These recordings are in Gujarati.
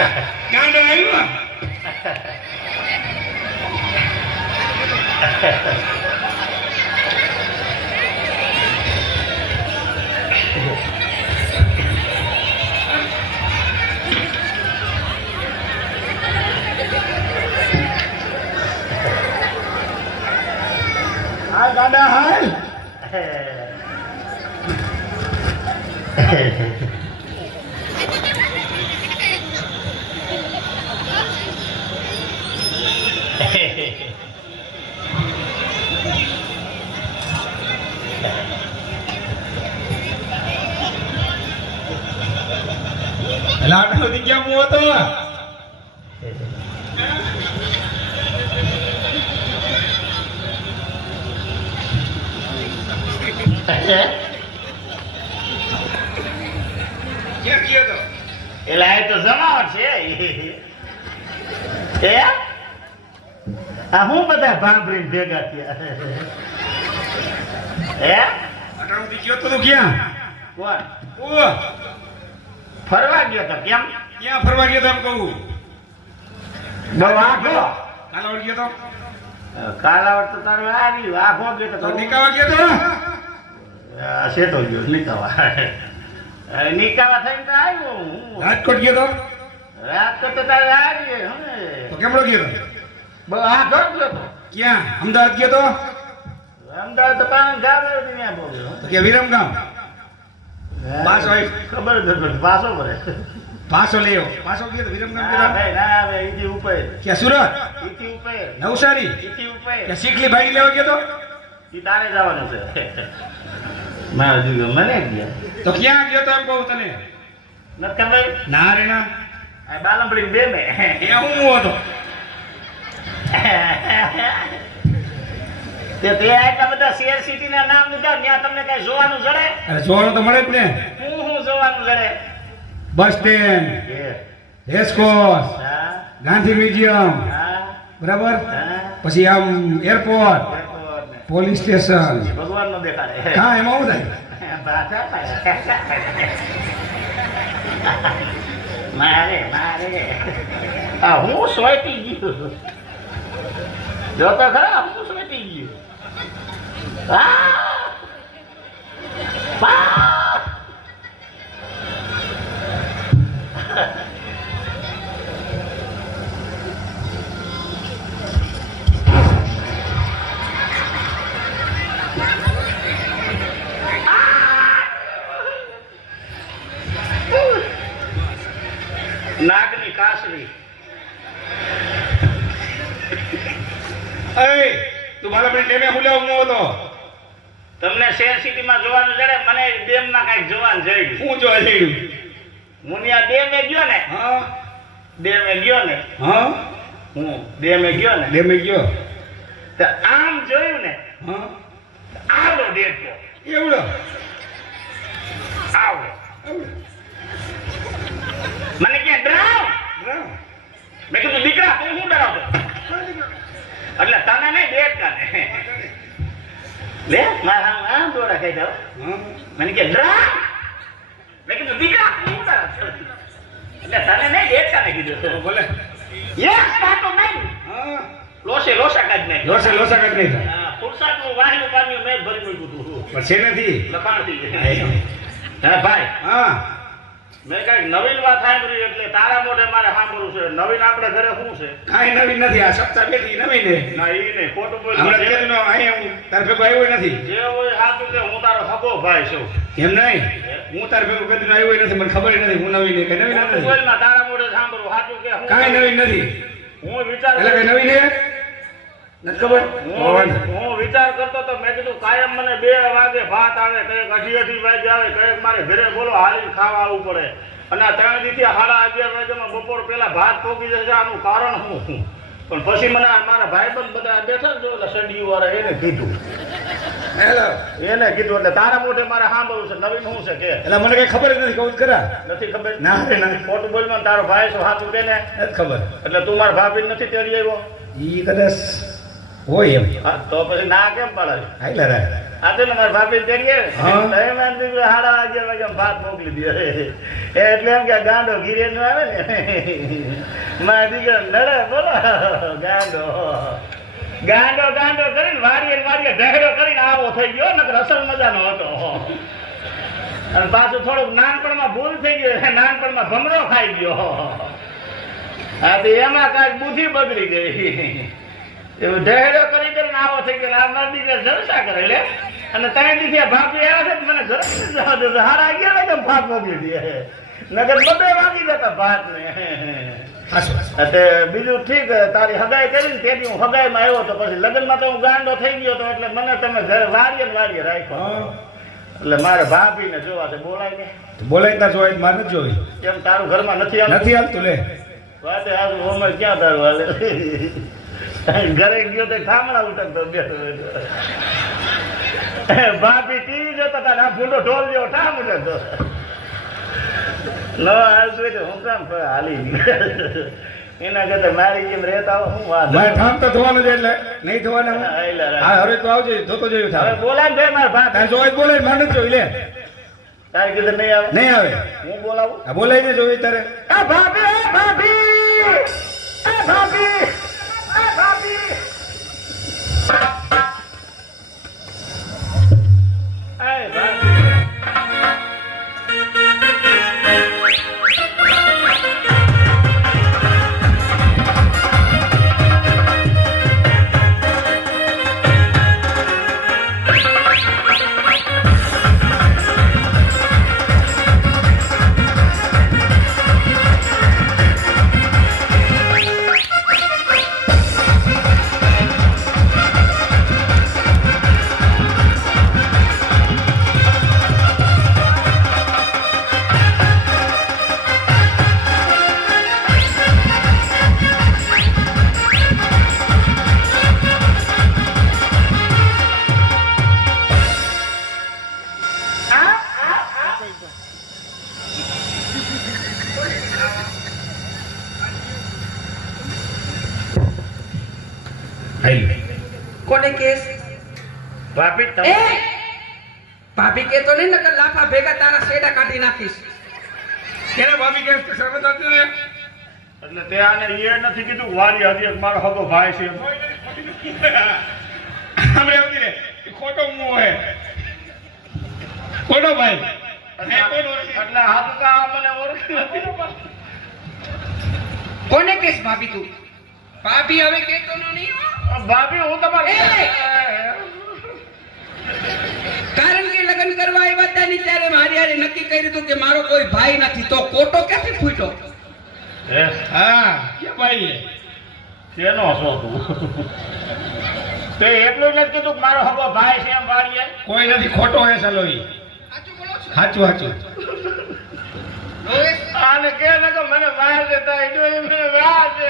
ગાંડો આવ્યો હાલ ગાંડા હાલ લાડો થી કેમ હતો ક્યાં ગયો તો એલા એ તો જમાવટ છે એ આ હું બધા ભાંભરી ભેગા થયા હે અટાણું થી ગયો તો તું ક્યાં કોણ ઓ ફરવા ગયો તો કેમ ક્યાં ફરવા ગયો તો એમ કહું બહુ આખો કાલાવડ ગયો તો કાલાવડ તો તારો આવી આખો ગયો તો નિકાવા ગયો તો શેતો ગયો નિકાવા નિકાવા થઈને તો આવ્યો હું રાજકોટ ગયો તો રાજકોટ તો તારે આવી તો કેમડો ગયો તો બહુ આખો ગયો તો ક્યાં અમદાવાદ ગયો તો અમદાવાદ તો પાન ગામ આવ્યો ત્યાં બોલ્યો તો કે વિરમગામ પાછો આવ્યો ખબર જ નથી પાછો ભરે પાછો લેવો પાછો ગયો તો વિરમગામ ના ગયો ભાઈ ના ભાઈ ઈથી ઉપર ક્યાં સુરત ઈથી ઉપર નવસારી ઈથી ઉપર ક્યાં શીખલી ભાઈ લેવા ગયો તો ઈ તારે જવાનું છે મારા જીવ મને ગયા તો ક્યાં ગયો તો એમ કહું તને નથી ખબર ના રે ના આ બાલમડી બે મે એ હું હતો તે આટલા બધા શેર સિટી ના નામ લીધા ત્યાં તમને કઈ જોવાનું જડે અરે જોવાનું તો મળે જ ને હું જોવાનું જડે બસ સ્ટેન્ડ એ રેસકોર્સ હા ગાંધી મ્યુઝિયમ હા બરાબર હા પછી આમ એરપોર્ટ પોલીસ સ્ટેશન ભગવાન નો દેખાડે હા એમાં હું થાય મારે આ હું સોયટી ગયું જો તો ખરા હું સોયટી ગયું નાગની કાસરી એ તું મારા ભાઈ ડેમે હું લેવા હું હતો તમને શેર સિટી માં જોવાનું જડે મને ડેમ માં કઈક જોવાનું જડ્યું હું જોવા જઈડું હું ત્યાં ડેમે ગયો ને હા ડેમે ગયો ને હા હું ડેમે ગયો ને ડેમે ગયો તો આમ જોયું ને હા આવડો દેખો એવડો આવડો મને ક્યાં ડરાવ મેં કીધું દીકરા તું શું ડરાવતો એટલે તને નહીં દેખ કાને લે મારા આમ દોડા ખાઈ જાવ મને કે ડરાવ મેં કીધું દીકરા તું શું ડરાવતો એટલે તને નહીં દેખ કાને કીધું બોલે એક વાતો નહીં હા લોસા કાઢ નહીં લોસા કાઢ નહીં ફુરસાદનું વાહીનું પામ્યું મેં ભરી મૂક્યું હતું પણ છે નથી લખાણથી હા ભાઈ હા મેં કઈક નવીન વાત સાંભળી એટલે તારા મોઢે મારે સાંભળવું છે નવીન આપણે ઘરે શું છે કાંઈ નવીન નથી આ સપ્તાહ બેઠી નવીન ને ના એ નહીં ખોટું હમણાં બોલ કેદનો અહીંયા હું તાર ભેગો આવ્યો નથી જે હોય સાચું કે હું તારો સગો ભાઈ છું એમ નહીં હું તાર ભેગો કેદનો આવ્યો નથી મને ખબર નથી હું નવીન કે નવીન ખોટું નથી બોલ માં તારા મોઢે સાંભળવું સાચું કે હું કાંઈ નવીન નથી હું વિચાર એટલે કઈ નવીન હે નથી ખબર હું વિચાર કરતો તો મેં કીધું કાયમ મને 2 વાગે ભાત આવે કઈક 8:30 વાગે આવે કઈક મારે ઘરે બોલો હાલીને ખાવા આવવું પડે અને આ 3 દિવસથી 11:30 વાગ્યામાં બપોર પહેલા ભાત પોકી જશે આનું કારણ શું પણ પછી મને મારા ભાઈબંધ બધા બેઠા જો એટલે સડીયું વાળા એને કીધું એટલે તારા મોઢે મારે સાંભળવું છે નવીન શું છે કે એટલે મને કઈ ખબર જ નથી કહું કરા નથી ખબર ના રે ના ખોટું બોલમાં તારો ભાઈ છો હાથું કે ને નથી ખબર એટલે તું મારા ભાભી નથી તેડી આવ્યો ઈ કદાચ હોય એમ હા તો પછી ના કેમ પડે આટલા રે આ તો ને મારા ભાભી તેડીએ હા. તમે મારા દીકરો 11:30 વાગે ભાત મોકલી દે એટલે એમ કે ગાંડો ઘીરે નો આવે ને મારા દીકરો નડે બોલો ગાંડો ગાંડો ગાંડો કરીને વાડીએ ઢેડો કરીને આવો થઈ ગયો નકર અસલ મજાનો હતો અને પાછું થોડુંક નાનપણમાં ભૂલ થઈ ગયું નાનપણમાં ભમરો ખાઈ ગયો હા તો એમાં કાંઈક બુદ્ધિ બગડી ગઈ એવું ઢેડો કરીને આવો થઈ ગયો આ મારા દીકરા જલસા કરે લે અને ત્રણ દિવસે ભાભી આવ્યા છે મને ઘરે જવા દે 11:30 વાગે ભાત મોકલી દે નગર 2 વાગી જતા ભાત ને એટલે બીજું ઠીક તારી હગાઈ કરીને તેથી હું હગાઈમાં આવ્યો તો પછી લગ્નમાં તો હું ગાંડો થઈ ગયો તો એટલે મને તમે ઘરે વાડીએ રાખ્યો એટલે મારે ભાભીને જોવા છે બોલાય ને બોલાય ના જોઈ મારે નથી જોઈ કેમ તારું ઘરમાં નથી આવતું નથી હાલતું લે વાતે આજુ હોમર ક્યાં તારું હાલે ઘરે ગયો તો ઠામણા ઉઠકતો બેઠો ભાભી ટીવી જોતા હતા આ ભૂંડો ઢોલ જેવો ઠામ ઉઠકતો ન હાલતું એટલે હું કામ હાલી એના કરતા મારી જેમ રહેતા હોય હું વાત મારે ઠામ તો થવાનું છે એટલે નહીં થવાના હા હવે તો આવજો ધોતો જોયું હવે થાય બોલાય ભાઈ મારા ભાત તારે જોઈ બોલાય મારે નથી જોઈ લે તારે કીધું નહીં આવે નહીં આવે હું બોલાવું આ બોલાય ને જોઈ તારે આ ભાભી આ ભાભી આ ભાભી આ ભાભી આય ભાભી કોને કેસ ભાભી એ તમે ભાભી કે તો નહીં નકર લાફા ભેગા તારા શેડા કાઢી નાખીશ કેને ભાભી કે શરમત આવતી ને એટલે તે આને એ નથી કીધું વારી હતી એક મારો હગો ભાઈ છે આપણે આવતી રે ખોટો મું હે ખોટો ભાઈ એટલે હાથ કા મને ઓળખી નથી કોને કેસ ભાભી તું ભાભી હવે કેતો નહીં હો. ભાભી હું તમારે એ! કારણ કે લગ્ન કરવા આવ્યા હતા ને ત્યારે મારી હારે નક્કી કર્યું હતું કે મારો કોઈ ભાઈ નથી તો કોટો ક્યાંથી ફૂટ્યો હા કે ભાઈ શેનો છો તું તે એટલું નથી કીધું કે મારો હગો ભાઈ છે એમ વાળીએ કોઈ નથી ખોટો હે ચાલો ઈ સાચું બોલો છો સાચું સાચું રોહિત, આને કે ને કે મને વાર દેતા એ મને વાર દે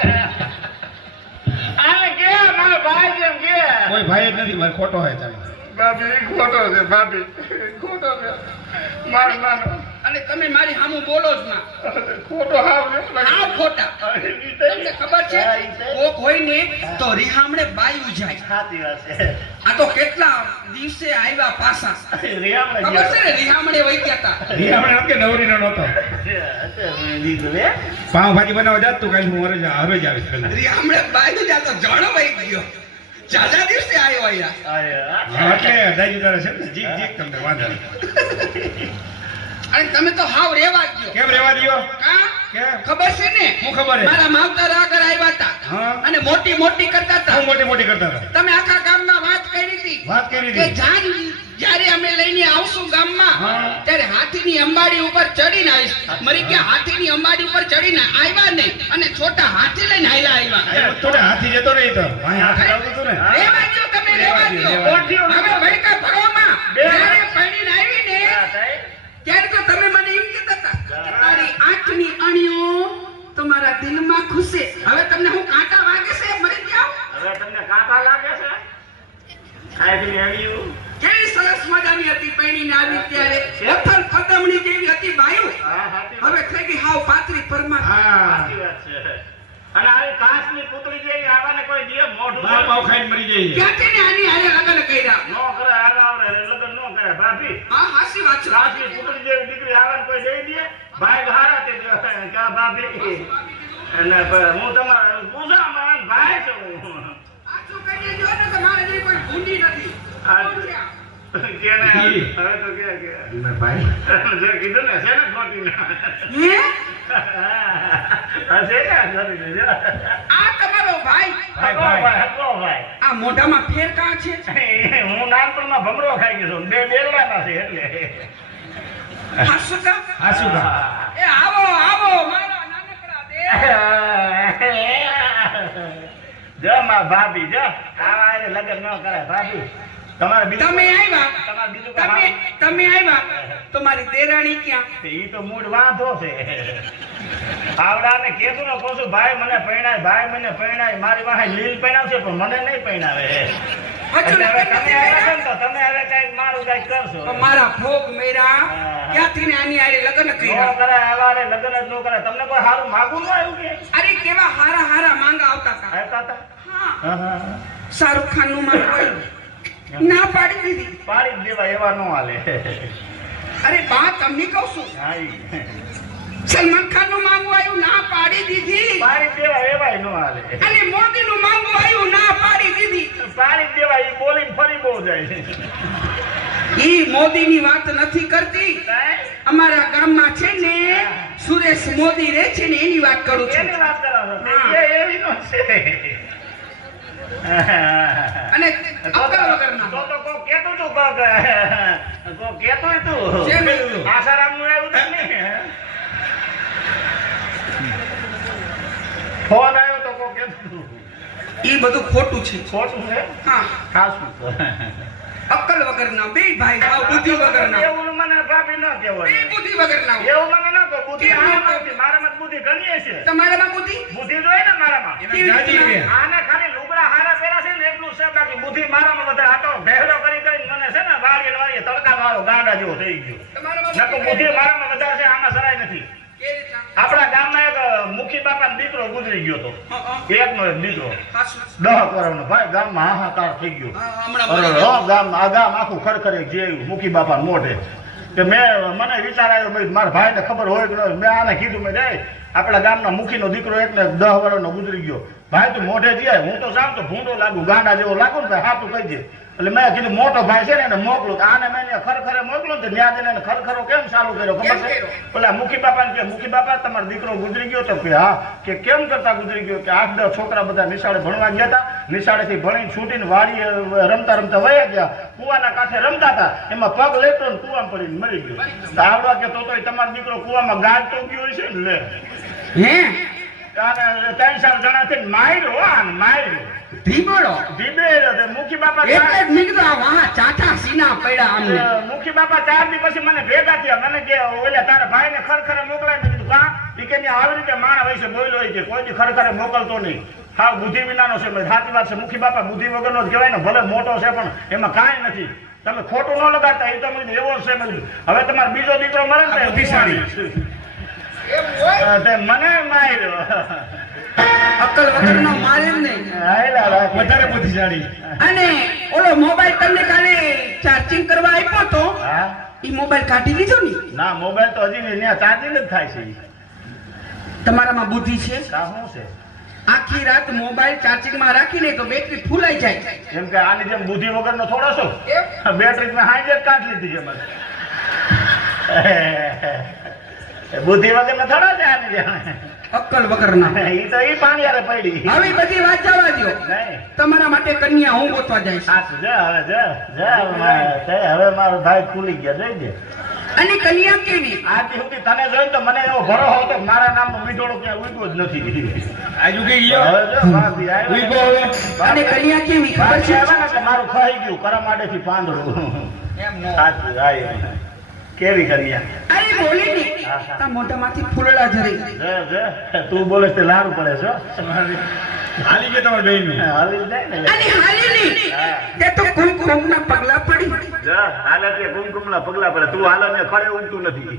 આને કે મારો ભાઈ છે એમ કે કોઈ ભાઈ જ નથી મારે ખોટો હે ચાલો ભાભી ખોટો છે ભાભી ખોટો છે માર માનો અને તમે મારી સામું બોલો જ ના ખોટો હાવ ને આ ખોટા તમને ખબર છે કોક હોય ને તો રિહામણે બાયું જાય સાચી વાત છે આ તો કેટલા દિવસે આવ્યા પાછા રિયામણે ખબર છે ને રિહામણે વહી ગયા હતા ઈ આપણે એમ કે નવરીનો નહોતો પાવભાજી બનાવવા જાત તું કાલે હું હવે જ આવીશ પેલા રિહામણે બાયું જાય તો જણ વહી ગયો જાજા દિવસે આવ્યો અહીંયા હા, એટલે દાજી તારે છે ને જીક જીક તમને વાંધો નહીં. અને તમે તો હાવ રેવા જ ગયો કેમ રેવા દ્યો કા કેમ ખબર છે ને હું ખબર હે મારા માવતર આગળ આવ્યા હતા હા અને મોટી મોટી કરતા હતા હું મોટી મોટી કરતા હતા તમે આખા ગામમાં વાત કરી હતી વાત કરી કે હતી જાન જ્યારે અમે લઈને આવશું ગામમાં હા. ત્યારે હાથીની અંબાડી ઉપર ચડીને આવીશ મરી ગયા હાથીની અંબાડી ઉપર ચડીને આવ્યા નહીં અને છોટા હાથી લઈને હાલ્યા આવ્યા થોડે હાથી જતો નહીં તો અહીં હાથી લાવતો હતો ને રેવા દ્યો તમે રેવા દ્યો હવે ભડકા ભરવામાં જ્યારે પડીને આવી ને ત્યારે તો તમે મને એમ કહેતા હતા કે તારી આંખની અણીઓ તમારા દિલમાં ખુશે હવે તમને હું કાંટા વાગે છે મરી જાવ હવે તમને કાંટા લાગે છે આયથી હેડ્યું કેવી સરસ મજાની હતી પૈણીને આવી ત્યારે પથ્થર પદમણી જેવી હતી બાયું હા સાચી હવે થઈ ગઈ હાવ પાતળી પરમાર હા સાચી વાત છે અને આવી કાચની પુતળી જેવી આવાને કોઈ દે મોઢું બાર પાવ ખાઈને મરી જાય ક્યાંથી ને આની હારે લગ્ન કર્યા નો કરે આગળ આવડે ભાભી અને હું તમારા પૂજા મારા ભાઈ છું આછું કહીને જો ને તો મારે જેવી કોઈ ભૂંડી નથી. કેને હવે તો કે ભાઈ જે કીધું ને છે ને ખોટી હે? હશે ને ખોટી જો આ તમારો ભાઈ? ભાઈ આ મોઢામાં ફેર કાં છે? હું નાનપણમાં ભમરો ખાઈ ગયો છું બે બેરડાના છે એટલે હાસુકા? હાસુકા. એ આવો આવો મારા નાનકડા દેવ. જો માં ભાભી જો આવા એને લગન ન કરે ભાભી તમારે બીજું તમે આવ્યા તમારે બીજું તમે આવ્યા તો મારી દેરાણી ક્યાં? ઈ તો મૂળ વાંધો છે આવડાને કીધું ને કહું છું ભાઈ મને પરણાય મારી વાહે લીલ પરણાવશે પણ મને નહીં પરણાવે એટલે હવે તમે આવ્યા છો ને તો તમે હવે કઈક મારું કઈક કરશો તો મારા ભોગ મેરા ક્યાંથી ને આની આરે લગ્ન ન કર્યા? કરે આવારે લગ્ન જ ન કરે તમને કોઈ સારું માગું ન આવ્યું કે અરે કેવા હારા હારા માંગા આવતા હતા. આવતા હતા હા, હા શાહરુખ ખાન નું માંગ હોય ના પાડી દીધી. પાડી જ દેવા એવા ન હાલે અરે બા તમને કહું છું હા ઈ. સલમાન ખાન નું માંગવું આવ્યું ના પાડી દીધી. પાડી દેવા એવાય ન હાલે અને મોદી નું માંગવું આવ્યું ના પાડી દીધી. પાડી દેવા ઈ બોલીને ફરી બહુ જાય ઈ મોદી ની વાત નથી કરતી. અમારા ગામમાં છે ને સુરેશ મોદી રહે છે ને એની વાત કરું છું. એની વાત કરો છો હા. એ એવી નો છે અને અક્કલ વગરના. તો કોક કેતું તું કોક કેતું તું શેનું કીધું? આસારામ નું આવ્યું તું ને ફોન આવ્યો તો કોક કેતું તું ઈ બધું ખોટું છે. ખોટું છે હા, ખાસું અક્કલ વગરના બે ભાઈ ભાવ બુદ્ધિ વગરના. એવું મને ભાભી ન બે કહેવાય બુદ્ધિ વગરના. એવું મને ન કહો બુદ્ધિ આમાં નથી મારામાં બુદ્ધિ ઘણી છે તમારામાં બુદ્ધિ બુદ્ધિ જોઈએ ને મારામાં કેવી રીતના? આને ખાલી લુગડા હારા પહેરા છે ને એટલું છે બાકી બુદ્ધિ મારામાં વધારે આ તો ભેગડો કરી મને છે ને વાળીએ તડકા વાળો ગાંડા જેવો થઈ ગયો તમારામાં નકર બુદ્ધિ મારામાં વધારે છે આમાં સરાય નથી કેવી રીતના? આપણા ગામમાં એક મુખી બાપાનો દીકરો ગુજરી ગયો તો એકનો એક દીકરો હાસુ. 10 વર્ષનો ભાઈ ગામમાં હાહાકાર થઈ ગયો હા, હમણાં અરે મળી હો, ગયા. ગામ આખું ખરખરે જેવું મુખી બાપા મોઢે કે મને વિચાર આવ્યો ભાઈ મારા ભાઈને ખબર હોય કે ન હોય. મેં આને કીધું મેં જાય આપણા ગામના મુખીનો દીકરો એકને 10 વર્ષનો ગુજરી ગયો ભાઈ તું મોઢે જઈએ હું તો જામ તો ભૂંડો લાગુ ગાંડા જેવો લાગુ ને ભાઈ હાથું કહી દે એટલે મેં કીધું મોટો ભાઈ છે ને એને મોકલું તો આને મેં ખરખરે મોકલું તો ન્યા જઈને એને ખરખરો કેમ ચાલુ કર્યો ખબર કેમ છે કર્યો? ઓલા મુખી બાપાને કે મુખી બાપા તમારો દીકરો ગુજરી ગયો તો કે હા કે કેમ કરતા ગુજરી ગયો કે 8-10 છોકરા બધા નિશાળે ભણવા ગયા હતા નિશાળેથી ભણીને છૂટીને વાડીએ રમતા વયા ગયા કુવાના કાંઠે રમતા હતા એમાં પગ લેતો ને કુવામાં પડીને મરી ગયો તો આવડા કે તો તમારો દીકરો કુવામાં ગાળતો ગયો છે ને લે હે આને 3-4 જણા થઈને માર્યો આને માર્યો ધીબડો ધીબે મુખી બાપા એટલે જ મેં કીધું આ વાહ ચાટા સીના પડ્યા અમને. મુખી બાપા 4 દી પછી મને ભેગા થયા મને કે ઓલા તારા ભાઈને ખરખરે મોકલાય મેં કીધું કા ઈ કે આવી રીતે માણા વયસે બોલ્યો હોય કે કોઈ દી ખરખરે મોકલતો નહીં હાવ બુદ્ધિ વિનાનો છે મેં સાચી વાત છે મુખી બાપા બુદ્ધિ વગરનો જ કહેવાય ને ભલે મોટો છે પણ એમાં કાંઈ નથી તમે ખોટું ન લગાડતા એ તો મેં કીધું એવો છે મેં કીધું હવે તમારો બીજો દીકરો મરે ને બુદ્ધિશાળી. તે મને માર્યો અક્કલ વગરનો મારે જ નહીં. હાયલા રાખે. વધારે બુદ્ધિશાળી. અને ઓલો મોબાઈલ તમને કાલે ચાર્જિંગ કરવા આપ્યો તો હા ઈ મોબાઈલ કાઢી લીધો ને? ના મોબાઈલ તો હજી ને ચાર્જિંગ જ થાય છે તમારામાં બુદ્ધિ છે? કા શું છે આખી રાત મોબાઈલ ચાર્જિંગમાં રાખીને તો બેટરી ફૂલાઈ જાય. એમ કે આની જેમ બુદ્ધિ વગરનો થોડો છો બેટરી મેં હાઈ જ કાઢ લીધી છે મને બુદ્ધિ વગરનો થોડો છે આની જેમ અક્કલ વગરના. ઈ તો ઈ પાણી હારે પડી હવે બધી વાત જવા દો. નહીં તમારા માટે કન્યા હું ગોતવા જઈશ. સાચું હવે મારો ભાઈ ખુલી ગયા જોઈ દે અને કન્યા કેવી? આથી સુધી તને જોઈ તો મને એવો ભરોસો હતો કે મારા નામનો મીઠોડો ક્યાં ઉગ્યો જ નથી આજુ કે ઈયો હવે જો ભાભી આવ્યા. ઉઈગો હવે. અને કન્યા કેવી ખબર ભાભી છે? આવ્યા ને એટલે મારું ખાઈ ગયું કરા માટેથી પાંદડું સાચું આય કેવી કન્યા અરે બોલી નહીં. તા મોઢામાંથી ફૂલડા ઝરી. તું બોલે તે લારું પડે છો હાલી ગયો તમારા બેયનું. હાલી જાય ને અને હાલી નહીં. તે તો કુમકુમના પગલા પડી. હાલે તે કુમકુમના પગલા પડે તું હાલે ને ખડે ઉગતું નથી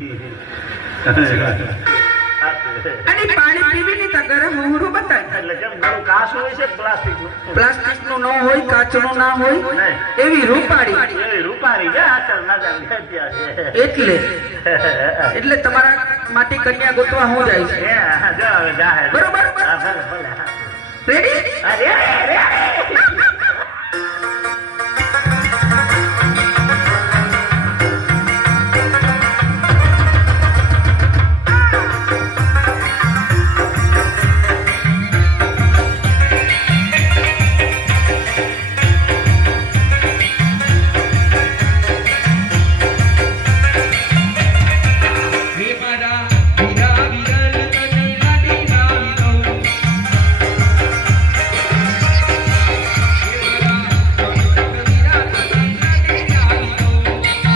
અને પાણી પીવી નહીં તો ગરમ હુંગરું બતાય. એટલે કેમ મારું કાચ હોય છે પ્લાસ્ટિક પ્લાસ્ટિક નું ન હોય, કાચ નું ના હોય, નહીં. એવી રૂપાળી. એવી રૂપારી છે આચર ના જાણે ત્યાં છે એટલે તમારા માટે કન્યા ગોતવા હું જાય છે. જો હવે જાહેર બરોબર? હા, ભલે ભલે હા. રેડી? અરે